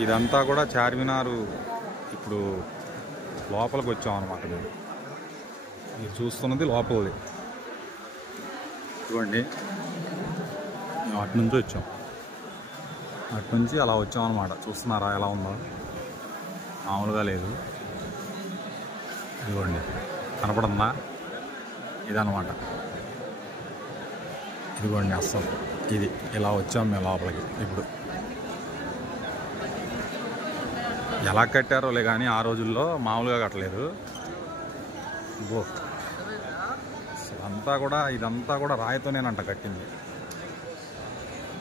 ఇదంతా కూడా చార్మినారు ఇప్పుడు లోపలికి వచ్చాం అనమాట. మీరు చూస్తున్నది లోపలిది. ఇదిగోండి, మేము అటు నుంచి వచ్చాం, అటు నుంచి అలా వచ్చాం అనమాట. చూస్తున్నారా ఎలా ఉందో? మామూలుగా లేదు. ఇదిగోండి, కనపడుతుందా? ఇదనమాట. ఇదిగోండి, అస్సలు ఇది ఇలా వచ్చాం మేము లోపలికి. ఇప్పుడు ఎలా కట్టారోలే కానీ ఆ రోజుల్లో మామూలుగా కట్టలేదు. అంతా కూడా ఇదంతా కూడా రాయితోనేనంట కట్టింది.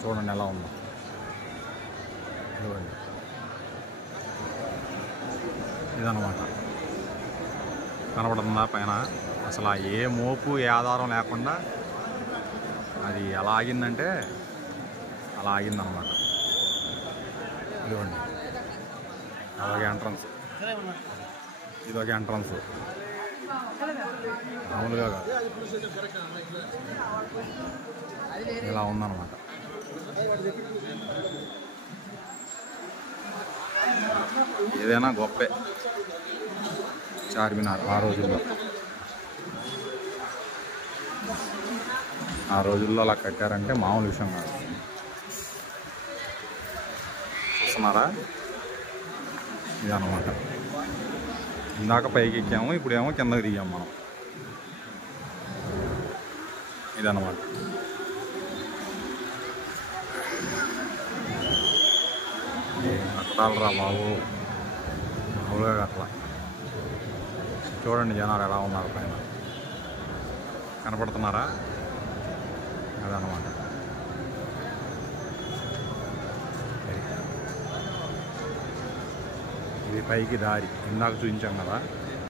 చూడండి ఎలా ఉందో. ఇదిగోండి, ఇదనమాట. కనపడుతుందా పైన? అసలు ఏ మోపు ఏ ఆధారం లేకుండా అది ఎలా ఆగిందంటే అలా ఆగిందనమాట. ఇదిగోండి, అలాగే ఎంట్రన్స్, ఇదొక ఎంట్రన్స్. మామూలుగా కాదు, ఇలా ఉందన్నమాట. ఏదైనా గొప్పే చార్మినార్ ఆ రోజుల్లో అలా కట్టారంటే మామూలు విషయం కాదు. చూస్తున్నారా? ఇదన్నమాట. ఇందాక పైకి ఎక్కాము, ఇప్పుడేమో కిందకి దిగాము మనం. ఇదన్నమాట. కట్టాలరా బాబు, మామూలుగా కట్టాల. చూడండి జనాలు ఎలా ఉన్నారు పైన, కనపడుతున్నారా? అదన్నమాట. ఇది పైకి దారి, ఇందాక చూపించాం కదా.